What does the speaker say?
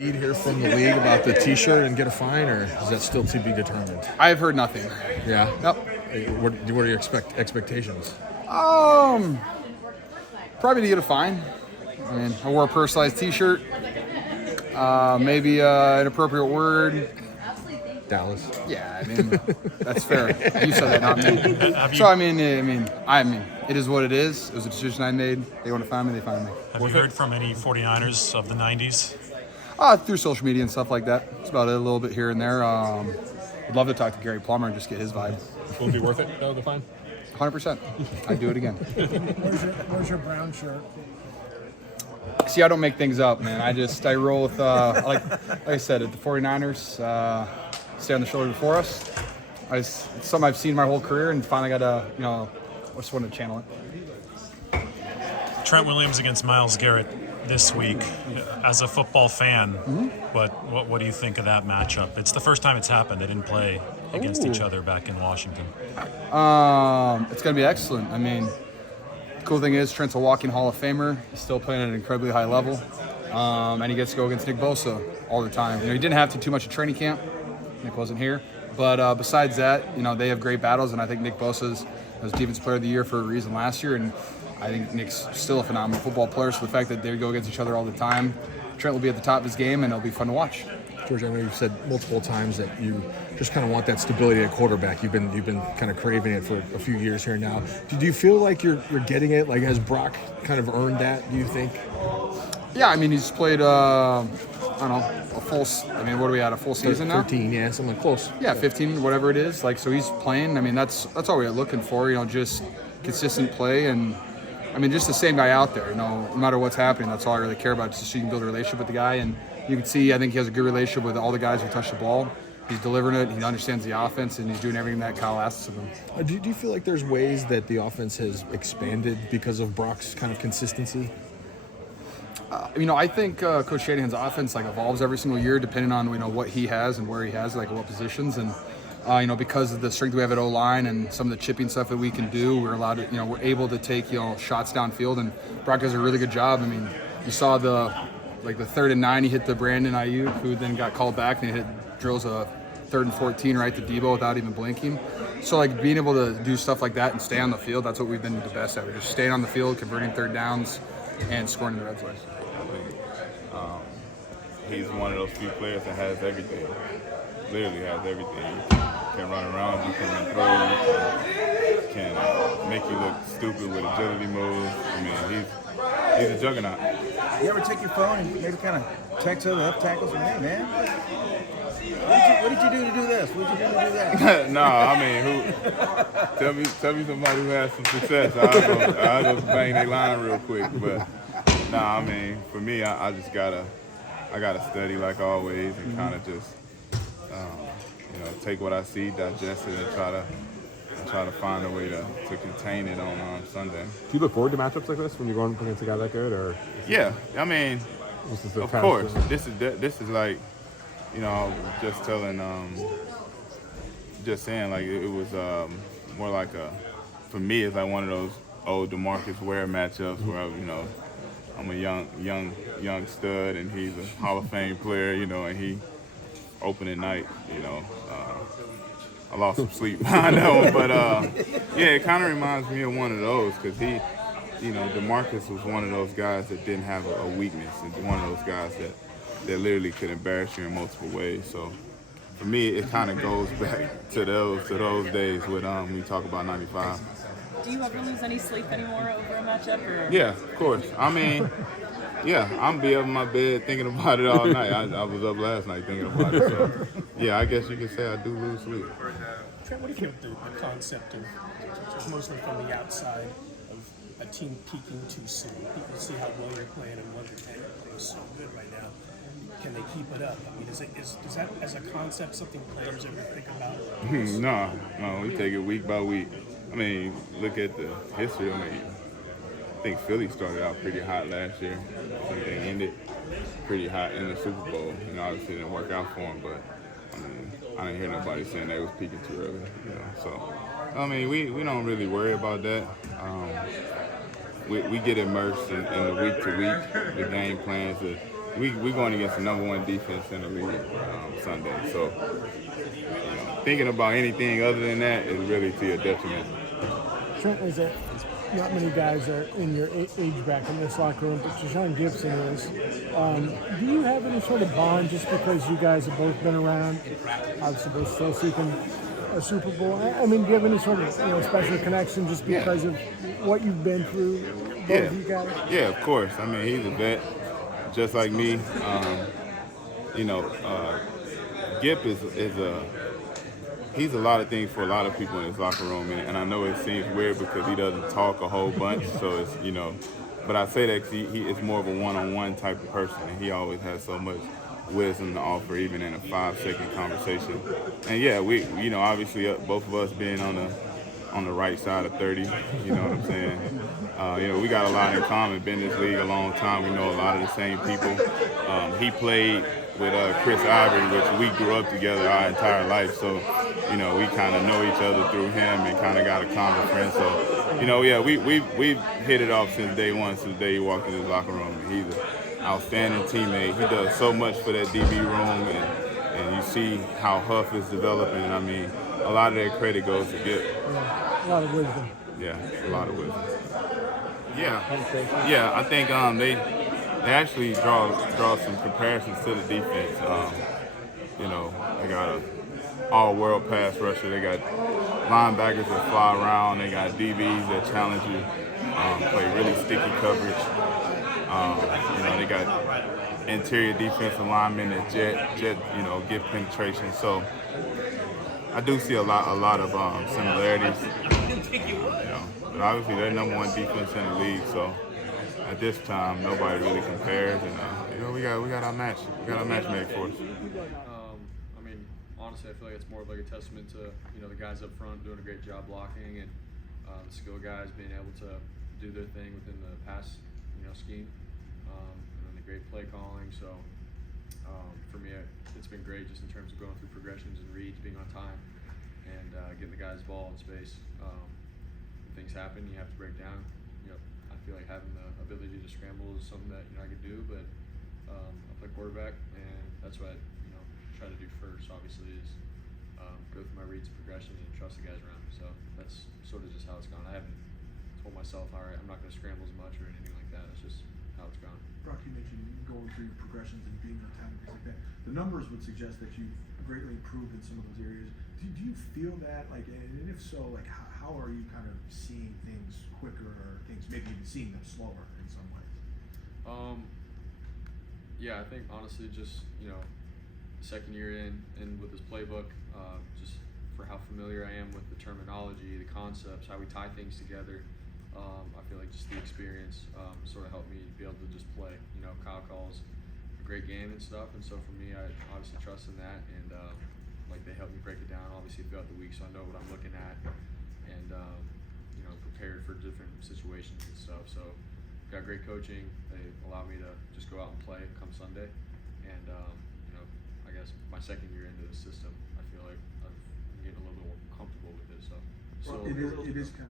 Need hear from the league about the T-shirt and get a fine, or is that still to be determined? I have heard nothing. Yeah. Yep. What are your expectations? Probably to get a fine. I mean, I wore a personalized T-shirt. Maybe an appropriate word. Dallas. Yeah, I mean that's fair. You said that, not me. So I mean, it is what it is. It was a decision I made. They want to find me, they find me. Have you heard from any 49ers of the 90s? Through social media and stuff like that. That's about it. A little bit here and there. I'd love to talk to Gary Plummer and just get his vibe. Will it be worth it, though, the fine? 100%. I'd do it again. Where's your brown shirt? See, I don't make things up, man. I roll with, like I said, at the 49ers, stay on the shoulder before us. It's something I've seen my whole career and finally got to, I just wanted to channel it. Trent Williams against Myles Garrett this week. As a football fan, but what do you think of that matchup? It's the first time it's happened. They didn't play against each other back in Washington. It's going to be excellent. I mean, the cool thing is Trent's a walking Hall of Famer. He's still playing at an incredibly high level. And he gets to go against Nick Bosa all the time. He didn't have to too much at training camp. Nick wasn't here. But besides that, they have great battles, and I think Nick Bosa was Defensive Player of the Year for a reason last year, and I think Nick's still a phenomenal football player, so the fact that they go against each other all the time, Trent will be at the top of his game, and it'll be fun to watch. George, I know you've said multiple times that you just kind of want that stability at quarterback. You've been kind of craving it for a few years here now. Do you feel like you're getting it? Like, has Brock kind of earned that, do you think? Yeah, I mean, he's played, I don't know, what are we at, a full season now? 13, yeah, something close. Yeah, 15, whatever it is. Like, so he's playing. I mean, that's all we're looking for, just consistent play and, I mean, just the same guy out there, no matter what's happening, that's all I really care about, just so you can build a relationship with the guy. And you can see, I think he has a good relationship with all the guys who touch the ball. He's delivering it, he understands the offense, and he's doing everything that Kyle asks of him. Do you feel like there's ways that the offense has expanded because of Brock's kind of consistency? I think Coach Shanahan's offense evolves every single year, depending on what he has and where he has, what positions, and because of the strength we have at O-line and some of the chipping stuff that we can do, we're allowed to, we're able to take shots downfield, and Brock does a really good job. I mean, you saw the 3rd and 9, he hit the Brandon Ayuk, who then got called back, and he drills a 3rd and 14 right to Debo without even blinking. So being able to do stuff like that and stay on the field, that's what we've been the best at. We're just staying on the field, converting 3rd downs, and scoring in the red zone. He's one of those few players that has everything. Literally has everything. Can run around, you can run through, can make you look stupid with agility moves. I mean, he's a juggernaut. You ever take your phone and maybe kind of text other left tackles and, hey, man, what did you do to do this? What did you do to do that? No, I mean, tell me somebody who has some success. I'll just bang their line real quick. But no, I mean, for me, I just gotta study like always and kind of just take what I see, digest it, and try to find a way to contain it on Sunday. Do you look forward to matchups like this when you're going against a guy that good, or? Yeah, I mean, of course. This is like, I was just telling, just saying it was more like for me, it's like one of those old DeMarcus Ware matchups where I'm a young stud and he's a Hall of Fame player, and he opening night, I lost some sleep on that one, but yeah, it kind of reminds me of one of those because he, DeMarcus was one of those guys that didn't have a weakness, and one of those guys that literally could embarrass you in multiple ways. So for me, it kind of goes back to those days with when you talk about '95. Do you ever lose any sleep anymore over a matchup? Or? Yeah, of course. I mean, yeah, I'm be up in my bed thinking about it all night. I was up last night thinking about it. So, yeah, I guess you could say I do lose sleep. Trent, what do you think of the concept of, just mostly from the outside, of a team peaking too soon? People see how well you're playing and wonder, hey, you're playing so good right now. Can they keep it up? I mean, is that as a concept something players ever think about? No, we take it week by week. I mean, look at the history. I mean, I think Philly started out pretty hot last year. I think they ended pretty hot in the Super Bowl. Obviously it didn't work out for them, but I mean, I didn't hear nobody saying they was peaking too early. So, I mean, we don't really worry about that. We get immersed in the week to week, the game plans, we're going against the #1 defense in the league Sunday. So, thinking about anything other than that is really to your detriment. Trent, not many guys are in your age bracket in this locker room, but Deshaun Gibson is. Do you have any sort of bond just because you guys have both been around? Obviously, both still seeking a Super Bowl. I mean, do you have any sort of special connection just because of what you've been through, both of you guys? Yeah, of course. I mean, he's a vet, just like me. Gip he's a lot of things for a lot of people in his locker room, and I know it seems weird because he doesn't talk a whole bunch, so it's, but I say that 'cause he is more of a one-on-one type of person, and he always has so much wisdom to offer, even in a 5-second conversation. And yeah, we, obviously both of us being on the right side of 30, you know what I'm saying? We got a lot in common, been in this league a long time, we know a lot of the same people. He played with Chris Ivory, which we grew up together our entire life, so we kind of know each other through him and kind of got a common friend. So, we've hit it off since day one, since the day he walked in his locker room. He's an outstanding teammate. He does so much for that DB room, and you see how Huff is developing. I mean, a lot of that credit goes to Gip. Yeah, a lot of wisdom. Yeah, a lot of wisdom. Yeah, I think they actually draw some comparisons to the defense. They got a all-world pass rusher. They got linebackers that fly around. They got DBs that challenge you, play really sticky coverage. They got interior defensive linemen that get penetration. So I do see a lot of similarities. But obviously they're #1 defense in the league. So at this time, nobody really compares, and we got our match. We got our match made for us. Honestly, I feel like it's more of like a testament to the guys up front doing a great job blocking, and the skill guys being able to do their thing within the pass scheme, and the great play calling. So for me, it's been great just in terms of going through progressions and reads, being on time, and getting the guys the ball in space. When things happen, you have to break down. I feel like having the ability to scramble is something that I could do, but I play quarterback, and that's what I try to do first. Obviously, is go through my reads and progressions and trust the guys around me. So that's sort of just how it's gone. I haven't told myself, all right, I'm not going to scramble as much or anything like that. It's just how it's gone. Brock, you mentioned going through your progressions and being on time and things like that. The numbers would suggest that you've greatly improved in some of those areas. Do you feel that, and if so, how are you kind of seeing things quicker, or things maybe even seeing them slower in some ways? Yeah, I think honestly, just second year in with this playbook, just for how familiar I am with the terminology, the concepts, how we tie things together. I feel like just the experience sort of helped me be able to just play. Kyle calls a great game and stuff, and so for me, I obviously trust in that, and they help me break it down obviously throughout the week, so I know what I'm looking at, and prepared for different situations and stuff. So got great coaching. They allow me to just go out and play come Sunday, and I guess my second year into the system, I feel like I'm getting a little bit more comfortable with it. So Well, it is kind of